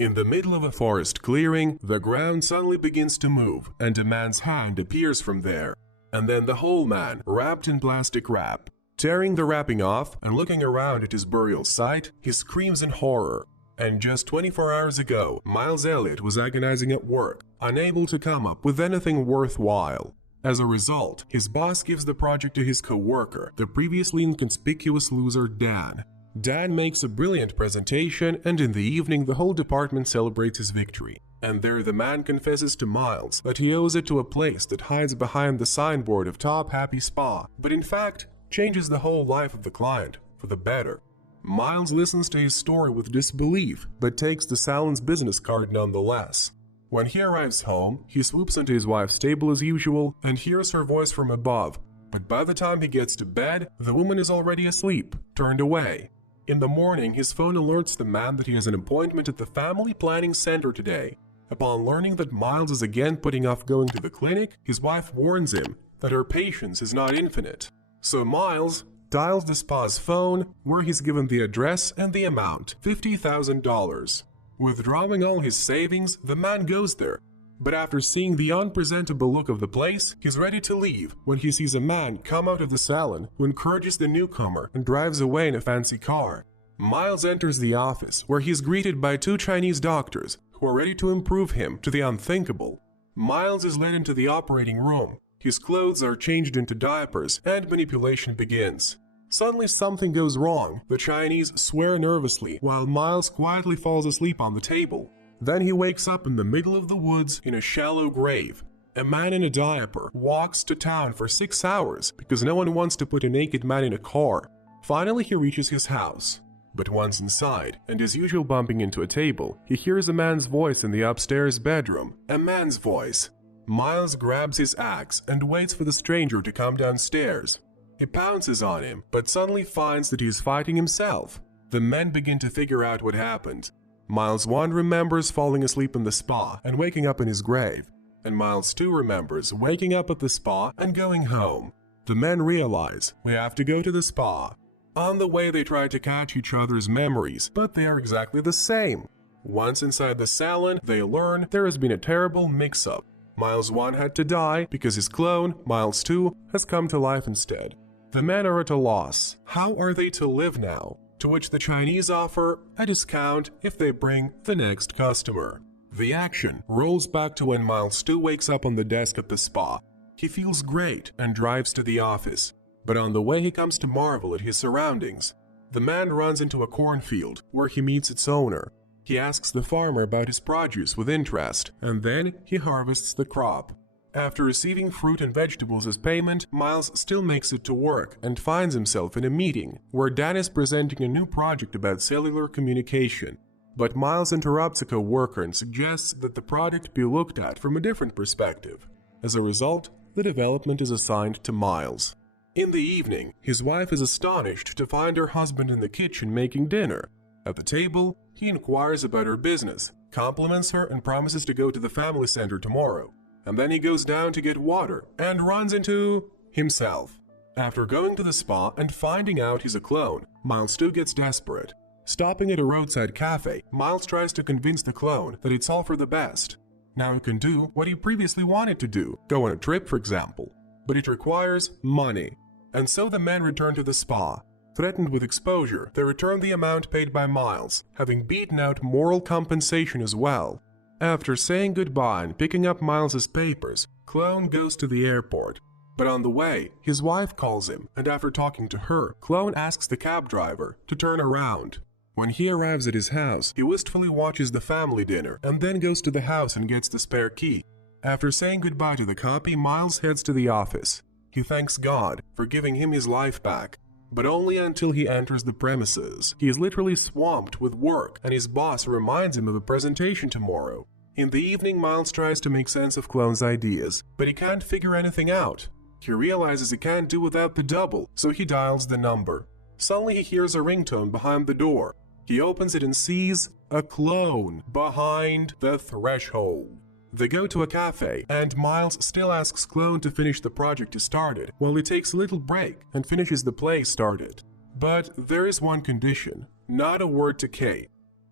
In the middle of a forest clearing, the ground suddenly begins to move, and a man's hand appears from there. And then the whole man, wrapped in plastic wrap. Tearing the wrapping off and looking around at his burial site, he screams in horror. And just 24 hours ago, Miles Elliott was agonizing at work, unable to come up with anything worthwhile. As a result, his boss gives the project to his co-worker, the previously inconspicuous loser Dan. Dan makes a brilliant presentation, and in the evening the whole department celebrates his victory. And there the man confesses to Miles that he owes it to a place that hides behind the signboard of Top Happy Spa, but in fact changes the whole life of the client for the better. Miles listens to his story with disbelief, but takes the salon's business card nonetheless. When he arrives home, he swoops into his wife's table as usual and hears her voice from above, but by the time he gets to bed, the woman is already asleep, turned away. In the morning, his phone alerts the man that he has an appointment at the Family Planning Center today. Upon learning that Miles is again putting off going to the clinic, his wife warns him that her patience is not infinite. So Miles dials the spa's phone, where he's given the address and the amount, $50,000. Withdrawing all his savings, the man goes there. But after seeing the unpresentable look of the place, he's ready to leave when he sees a man come out of the salon who encourages the newcomer and drives away in a fancy car. Miles enters the office, where he's greeted by two Chinese doctors who are ready to improve him to the unthinkable. Miles is led into the operating room. His clothes are changed into diapers, and manipulation begins. Suddenly something goes wrong. The Chinese swear nervously, while Miles quietly falls asleep on the table. Then he wakes up in the middle of the woods in a shallow grave. A man in a diaper walks to town for 6 hours because no one wants to put a naked man in a car. Finally, he reaches his house. But once inside, and as usual bumping into a table, he hears a man's voice in the upstairs bedroom. A man's voice. Miles grabs his axe and waits for the stranger to come downstairs. He pounces on him, but suddenly finds that he is fighting himself. The men begin to figure out what happened. Miles 1 remembers falling asleep in the spa and waking up in his grave, and Miles 2 remembers waking up at the spa and going home. The men realize we have to go to the spa. On the way they try to catch each other's memories, but they are exactly the same. Once inside the salon, they learn there has been a terrible mix-up. Miles 1 had to die because his clone, Miles 2, has come to life instead. The men are at a loss. How are they to live now? To which the Chinese offer a discount if they bring the next customer. The action rolls back to when Miles 2 wakes up on the desk at the spa. He feels great and drives to the office, but on the way he comes to marvel at his surroundings. The man runs into a cornfield where he meets its owner. He asks the farmer about his produce with interest, and then he harvests the crop. After receiving fruit and vegetables as payment, Miles still makes it to work and finds himself in a meeting where Dan is presenting a new project about cellular communication. But Miles interrupts a co-worker and suggests that the product be looked at from a different perspective. As a result, the development is assigned to Miles. In the evening, his wife is astonished to find her husband in the kitchen making dinner. At the table, he inquires about her business, compliments her, and promises to go to the family center tomorrow. And then he goes down to get water and runs into himself. After going to the spa and finding out he's a clone, Miles 2 gets desperate. Stopping at a roadside cafe, Miles tries to convince the clone that it's all for the best. Now he can do what he previously wanted to do, go on a trip for example. But it requires money. And so the men return to the spa. Threatened with exposure, they return the amount paid by Miles, having beaten out moral compensation as well. After saying goodbye and picking up Miles's papers, Clone goes to the airport. But on the way, his wife calls him, and after talking to her, Clone asks the cab driver to turn around. When he arrives at his house, he wistfully watches the family dinner and then goes to the house and gets the spare key. After saying goodbye to the copy, Miles heads to the office. He thanks God for giving him his life back, but only until he enters the premises. He is literally swamped with work, and his boss reminds him of a presentation tomorrow. In the evening, Miles tries to make sense of Clone's ideas, but he can't figure anything out. He realizes he can't do without the double, so he dials the number. Suddenly he hears a ringtone behind the door. He opens it and sees a clone behind the threshold. They go to a cafe, and Miles still asks Clone to finish the project he started, while he takes a little break and finishes the play started. But there is one condition, not a word to Kate.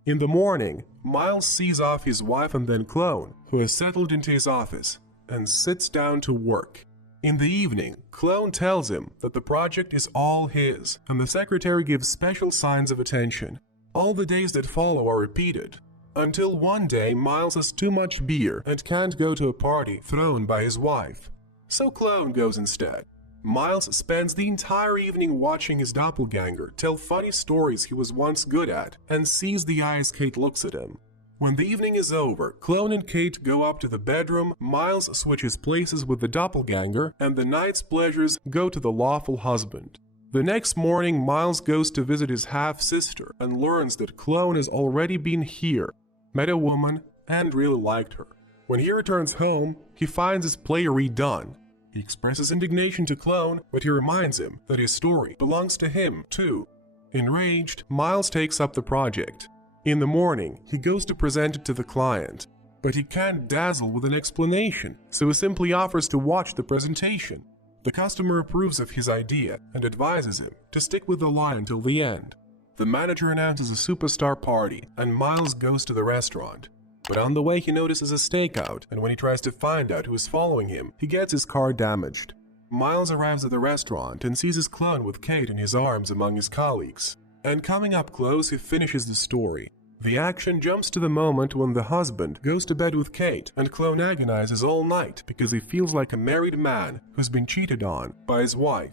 In the morning, Miles sees off his wife and then clone, who has settled into his office, and sits down to work. In the evening, Clone tells him that the project is all his, and the secretary gives special signs of attention. All the days that follow are repeated, until one day Miles has too much beer and can't go to a party thrown by his wife. So Clone goes instead. Miles spends the entire evening watching his doppelganger tell funny stories he was once good at, and sees the eyes Kate looks at him. When the evening is over, Clone and Kate go up to the bedroom, Miles switches places with the doppelganger, and the night's pleasures go to the lawful husband. The next morning, Miles goes to visit his half-sister and learns that Clone has already been here, met a woman, and really liked her. When he returns home, he finds his play redone. He expresses indignation to Clone, but he reminds him that his story belongs to him, too. Enraged, Miles takes up the project. In the morning, he goes to present it to the client, but he can't dazzle with an explanation, so he simply offers to watch the presentation. The customer approves of his idea and advises him to stick with the lie until the end. The manager announces a superstar party, and Miles goes to the restaurant. But on the way he notices a stakeout, and when he tries to find out who is following him, he gets his car damaged. Miles arrives at the restaurant and sees his clone with Kate in his arms among his colleagues. And coming up close, he finishes the story. The action jumps to the moment when the husband goes to bed with Kate, and Clone agonizes all night because he feels like a married man who's been cheated on by his wife.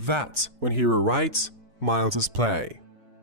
That's when he rewrites Miles's play.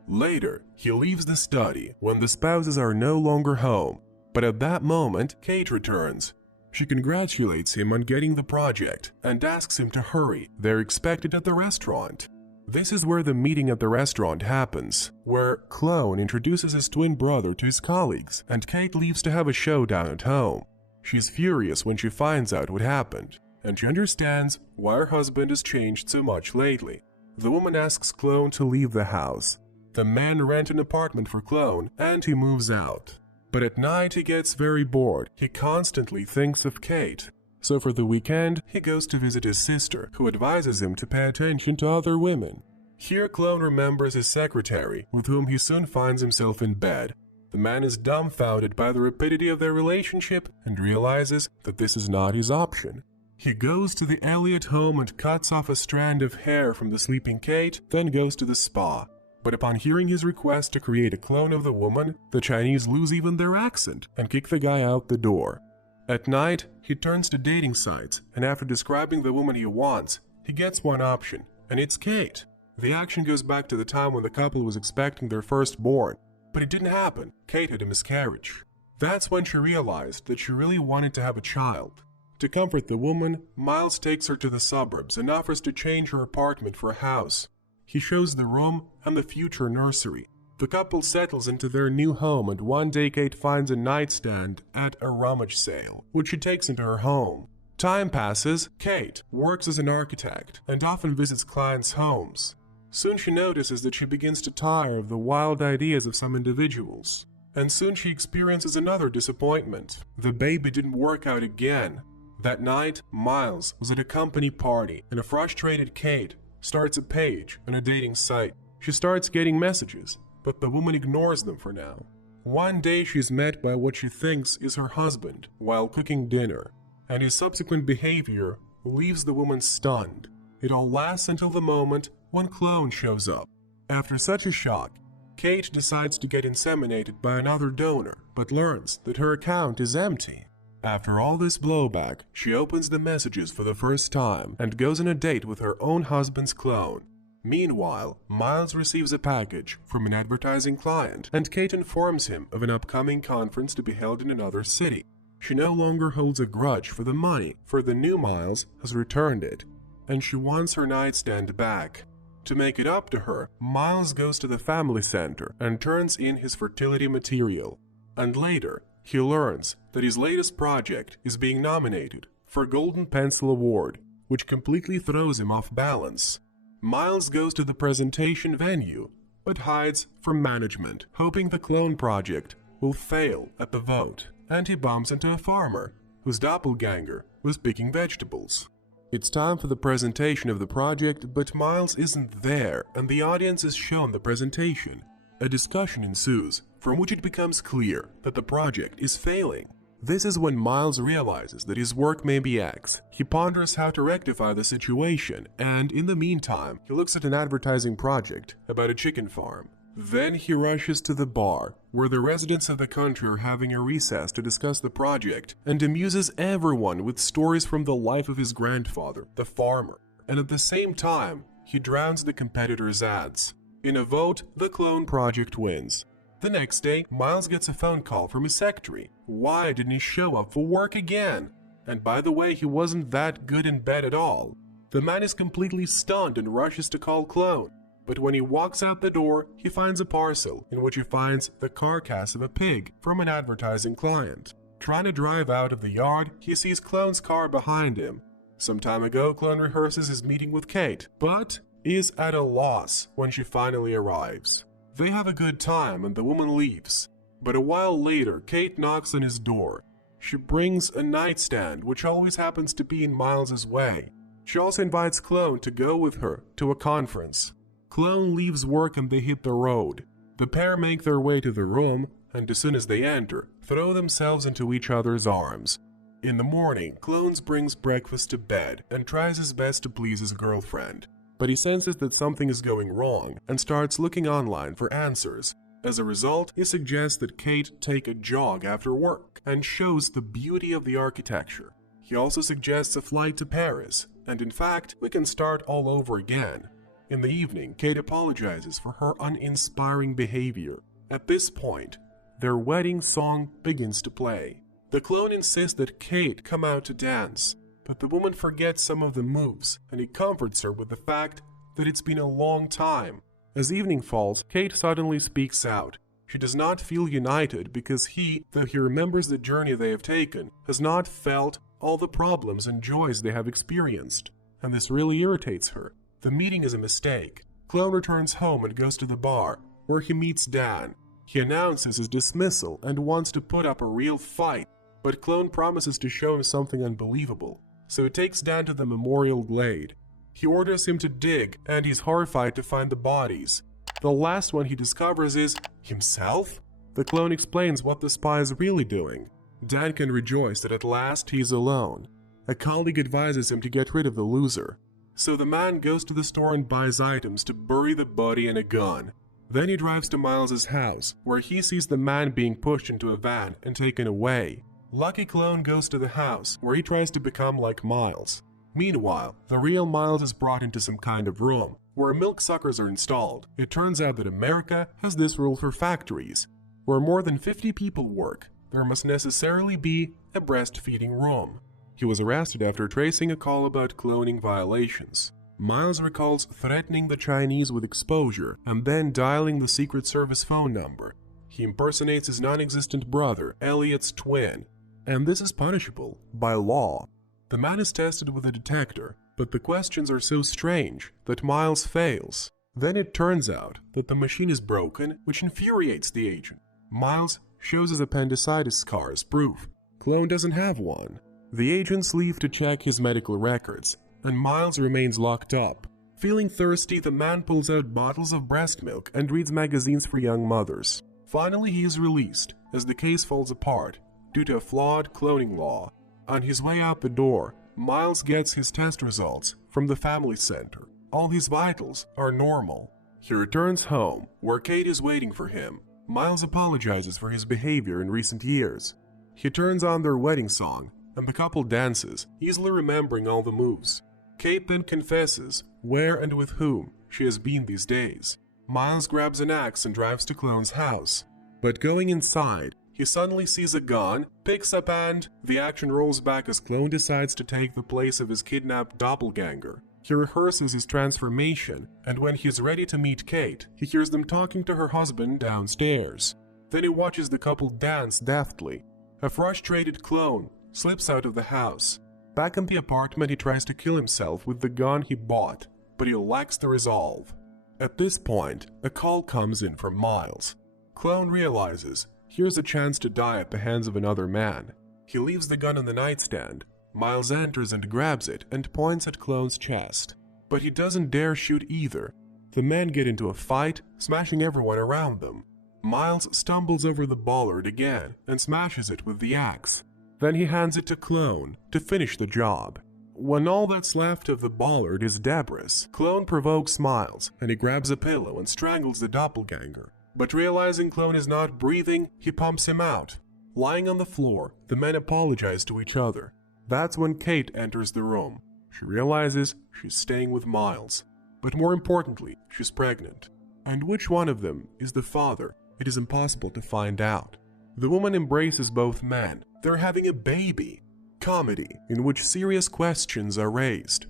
Later, he leaves the study when the spouses are no longer home, but at that moment, Kate returns. She congratulates him on getting the project and asks him to hurry. They're expected at the restaurant. This is where the meeting at the restaurant happens, where Clone introduces his twin brother to his colleagues, and Kate leaves to have a showdown at home. She's furious when she finds out what happened, and she understands why her husband has changed so much lately. The woman asks Clone to leave the house. The men rent an apartment for Clone, and he moves out. But at night he gets very bored. He constantly thinks of Kate. So for the weekend, he goes to visit his sister, who advises him to pay attention to other women. Here Clone remembers his secretary, with whom he soon finds himself in bed. The man is dumbfounded by the rapidity of their relationship and realizes that this is not his option. He goes to the Elliot home and cuts off a strand of hair from the sleeping Kate, then goes to the spa. But upon hearing his request to create a clone of the woman, the Chinese lose even their accent and kick the guy out the door. At night, he turns to dating sites, and after describing the woman he wants, he gets one option, and it's Kate. The action goes back to the time when the couple was expecting their firstborn, but it didn't happen. Kate had a miscarriage. That's when she realized that she really wanted to have a child. To comfort the woman, Miles takes her to the suburbs and offers to change her apartment for a house. He shows the room and the future nursery. The couple settles into their new home, and one day Kate finds a nightstand at a rummage sale, which she takes into her home. Time passes. Kate works as an architect and often visits clients' homes. Soon she notices that she begins to tire of the wild ideas of some individuals. And soon she experiences another disappointment. The baby didn't work out again. That night, Miles was at a company party, and a frustrated Kate starts a page on a dating site. She starts getting messages, but the woman ignores them for now. One day she's met by what she thinks is her husband while cooking dinner, and his subsequent behavior leaves the woman stunned. It all lasts until the moment when Clone shows up. After such a shock, Kate decides to get inseminated by another donor, but learns that her account is empty. After all this blowback, she opens the messages for the first time and goes on a date with her own husband's clone. Meanwhile, Miles receives a package from an advertising client, and Kate informs him of an upcoming conference to be held in another city. She no longer holds a grudge for the money, for the new Miles has returned it, and she wants her nightstand back. To make it up to her, Miles goes to the family center and turns in his fertility material. And later, he learns that his latest project is being nominated for a Golden Pencil Award, which completely throws him off balance. Miles goes to the presentation venue, but hides from management, hoping the clone project will fail at the vote, and he bumps into a farmer whose doppelganger was picking vegetables. It's time for the presentation of the project, but Miles isn't there, and the audience is shown the presentation. A discussion ensues, from which it becomes clear that the project is failing. This is when Miles realizes that his work may be X. He ponders how to rectify the situation, and in the meantime, he looks at an advertising project about a chicken farm. Then he rushes to the bar, where the residents of the country are having a recess to discuss the project, and amuses everyone with stories from the life of his grandfather, the farmer. And at the same time, he drowns the competitors' ads. In a vote, the clone project wins. The next day, Miles gets a phone call from his secretary. Why didn't he show up for work again? And by the way, he wasn't that good in bed at all. The man is completely stunned and rushes to call Clone. But when he walks out the door, he finds a parcel in which he finds the carcass of a pig from an advertising client. Trying to drive out of the yard, he sees Clone's car behind him. Some time ago, Clone rehearses his meeting with Kate, but is at a loss when she finally arrives. They have a good time and the woman leaves. But a while later, Kate knocks on his door. She brings a nightstand, which always happens to be in Miles's way. She also invites Clone to go with her to a conference. Clone leaves work and they hit the road. The pair make their way to the room, and as soon as they enter, throw themselves into each other's arms. In the morning, Clone brings breakfast to bed and tries his best to please his girlfriend. But he senses that something is going wrong and starts looking online for answers. As a result, he suggests that Kate take a jog after work and shows the beauty of the architecture. He also suggests a flight to Paris, and in fact, we can start all over again. In the evening, Kate apologizes for her uninspiring behavior. At this point, their wedding song begins to play. The clone insists that Kate come out to dance, but the woman forgets some of the moves, and he comforts her with the fact that it's been a long time. As evening falls, Kate suddenly speaks out. She does not feel united because he, though he remembers the journey they have taken, has not felt all the problems and joys they have experienced, and this really irritates her. The meeting is a mistake. Clone returns home and goes to the bar, where he meets Dan. He announces his dismissal and wants to put up a real fight, but Clone promises to show him something unbelievable. So he takes Dan to the memorial glade. He orders him to dig, and he's horrified to find the bodies. The last one he discovers is himself? The clone explains what the spy is really doing. Dan can rejoice that at last he's alone. A colleague advises him to get rid of the loser. So the man goes to the store and buys items to bury the body and a gun. Then he drives to Miles's house, where he sees the man being pushed into a van and taken away. Lucky Clone goes to the house, where he tries to become like Miles. Meanwhile, the real Miles is brought into some kind of room, where milk suckers are installed. It turns out that America has this rule for factories. Where more than 50 people work, there must necessarily be a breastfeeding room. He was arrested after tracing a call about cloning violations. Miles recalls threatening the Chinese with exposure and then dialing the Secret Service phone number. He impersonates his non-existent brother, Elliot's twin, and this is punishable by law. The man is tested with a detector, but the questions are so strange that Miles fails. Then it turns out that the machine is broken, which infuriates the agent. Miles shows his appendicitis scar as proof. Clone doesn't have one. The agents leave to check his medical records, and Miles remains locked up. Feeling thirsty, the man pulls out bottles of breast milk and reads magazines for young mothers. Finally, he is released, as the case falls apart, due to a flawed cloning law. On his way out the door, Miles gets his test results from the family center. All his vitals are normal. He returns home, where Kate is waiting for him. Miles apologizes for his behavior in recent years. He turns on their wedding song, and the couple dances, easily remembering all the moves. Kate then confesses where and with whom she has been these days. Miles grabs an axe and drives to Clone's house. But going inside, he suddenly sees a gun, picks up, and the action rolls back as Clone decides to take the place of his kidnapped doppelganger. He rehearses his transformation, and when he is ready to meet Kate, he hears them talking to her husband downstairs. Then he watches the couple dance deftly. A frustrated Clone slips out of the house. Back in the apartment, he tries to kill himself with the gun he bought, but he lacks the resolve. At this point, a call comes in from Miles. Clone realizes here's a chance to die at the hands of another man. He leaves the gun on the nightstand. Miles enters and grabs it and points at Clone's chest. But he doesn't dare shoot either. The men get into a fight, smashing everyone around them. Miles stumbles over the bollard again and smashes it with the axe. Then he hands it to Clone to finish the job. When all that's left of the bollard is debris, Clone provokes Miles and he grabs a pillow and strangles the doppelganger. But realizing Clone is not breathing, he pumps him out. Lying on the floor, the men apologize to each other. That's when Kate enters the room. She realizes she's staying with Miles. But more importantly, she's pregnant. And which one of them is the father, it is impossible to find out. The woman embraces both men. They're having a baby. Comedy in which serious questions are raised.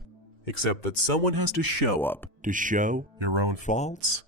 Except that someone has to show up to show their own faults.